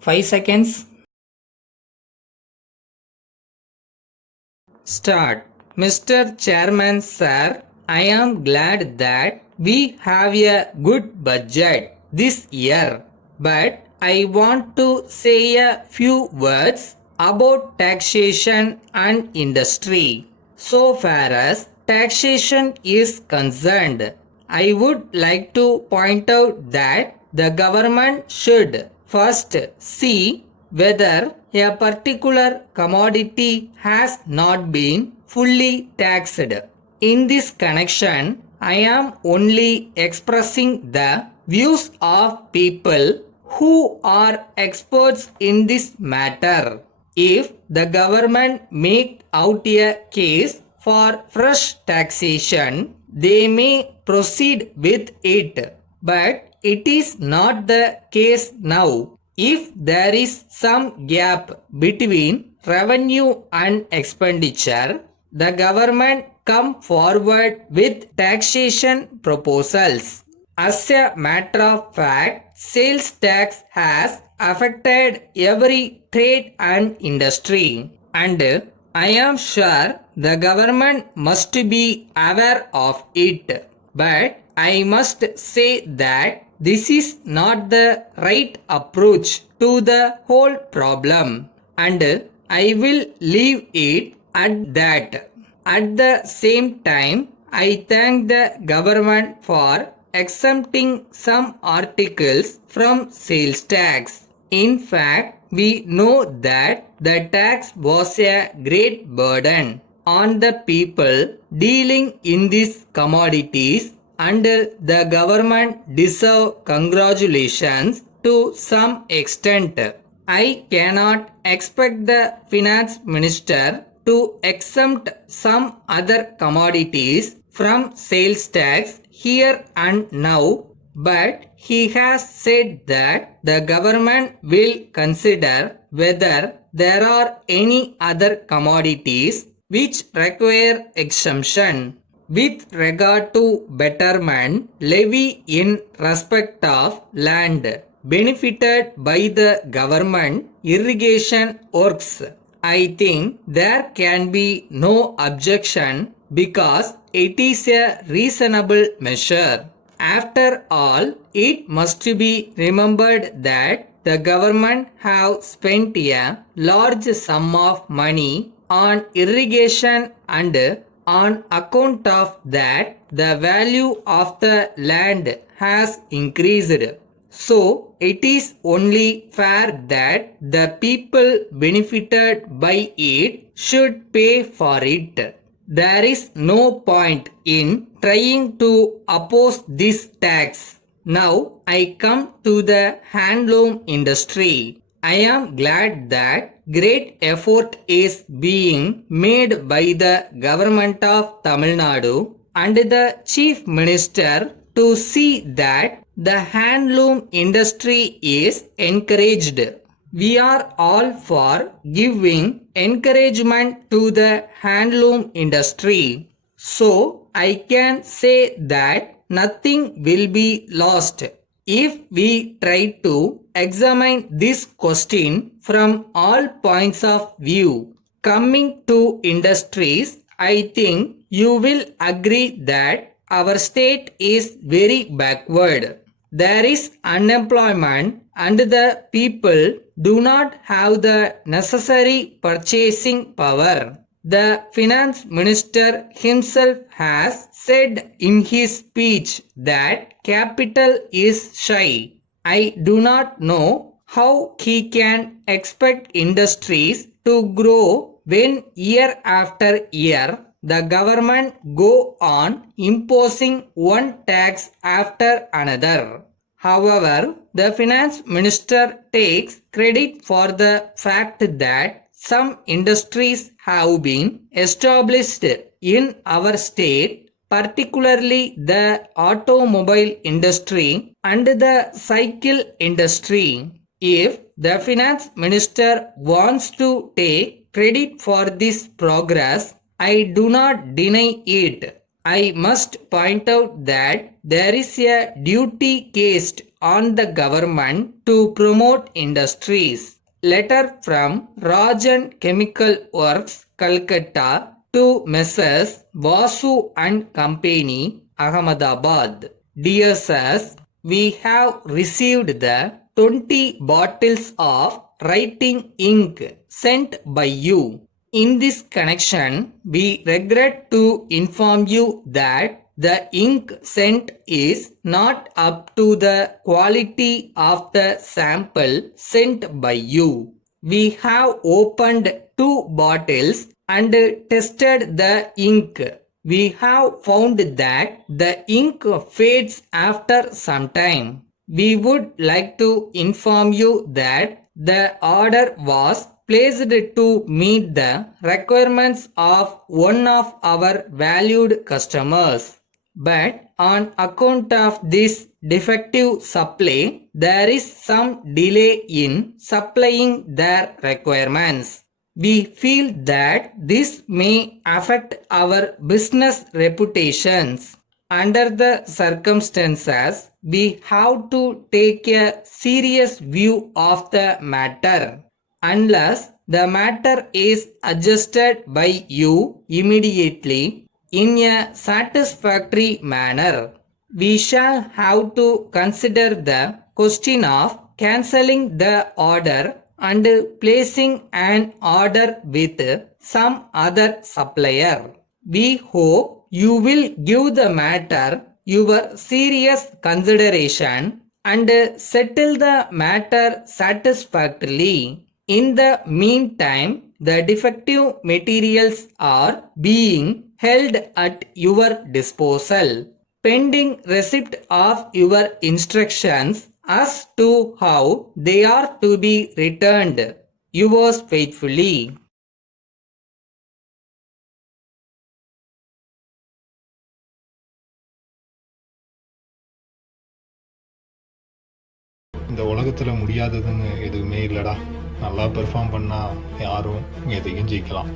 5 seconds. Start. Mr. Chairman, sir, I am glad that we have a good budget this year, but I want to say a few words about taxation and industry. So far as taxation is concerned, I would like to point out that the government should first see whether a particular commodity has not been fully taxed. In this connection, I am only expressing the views of people who are experts in this matter. If the government make out a case for fresh taxation, they may proceed with it. But it is not the case now. If there is some gap between revenue and expenditure, the government come forward with taxation proposals. As a matter of fact, sales tax has affected every trade and industry, and I am sure the government must be aware of it. But I must say that this is not the right approach to the whole problem, and I will leave it at that. At the same time, I thank the government for exempting some articles from sales tax. In fact, we know that the tax was a great burden on the people dealing in these commodities, and the government deserve congratulations to some extent. I cannot expect the finance minister to exempt some other commodities from sales tax here and now, but he has said that the government will consider whether there are any other commodities which require exemption. With regard to betterment levy in respect of land benefited by the government irrigation works, I think there can be no objection because it is a reasonable measure. After all, it must be remembered that the government have spent a large sum of money on irrigation, and on account of that the value of the land has increased. So it is only fair that the people benefited by it should pay for it. There is no point in trying to oppose this tax. Now I come to the handloom industry. I am glad that great effort is being made by the government of Tamil Nadu and the chief minister to see that the handloom industry is encouraged. We are all for giving encouragement to the handloom industry. So I can say that nothing will be lost if we try to examine this question from all points of view. Coming to industries, I think you will agree that our state is very backward. There is unemployment and the people do not have the necessary purchasing power. The finance minister himself has said in his speech that capital is shy. I do not know how he can expect industries to grow when year after year the government go on imposing one tax after another. However, the finance minister takes credit for the fact that some industries have been established in our state, particularly the automobile industry and the cycle industry. If the finance minister wants to take credit for this progress, I do not deny it. I must point out that there is a duty cast on the government to promote industries. Letter from Rajan Chemical Works, Calcutta to Messrs. Vasu and Company, Ahmedabad. Dear sirs, we have received the 20 bottles of writing ink sent by you. In this connection, we regret to inform you that the ink sent is not up to the quality of the sample sent by you. We have opened 2 bottles and tested the ink. We have found that the ink fades after some time. We would like to inform you that the order was placed to meet the requirements of one of our valued customers. But on account of this defective supply, there is some delay in supplying their requirements. We feel that this may affect our business reputations. Under the circumstances, we have to take a serious view of the matter. Unless the matter is adjusted by you immediately in a satisfactory manner, we shall have to consider the question of cancelling the order and placing an order with some other supplier. We hope you will give the matter your serious consideration and settle the matter satisfactorily. In the meantime, the defective materials are being held at your disposal, pending receipt of your instructions as to how they are to be returned. Yours faithfully. இந்த உலகத்தில் முடியாததுன்னு எதுவுமே இல்லைடா. நல்லா perform பண்ணால் யாரும் எதையும் ஜெயிக்கலாம்.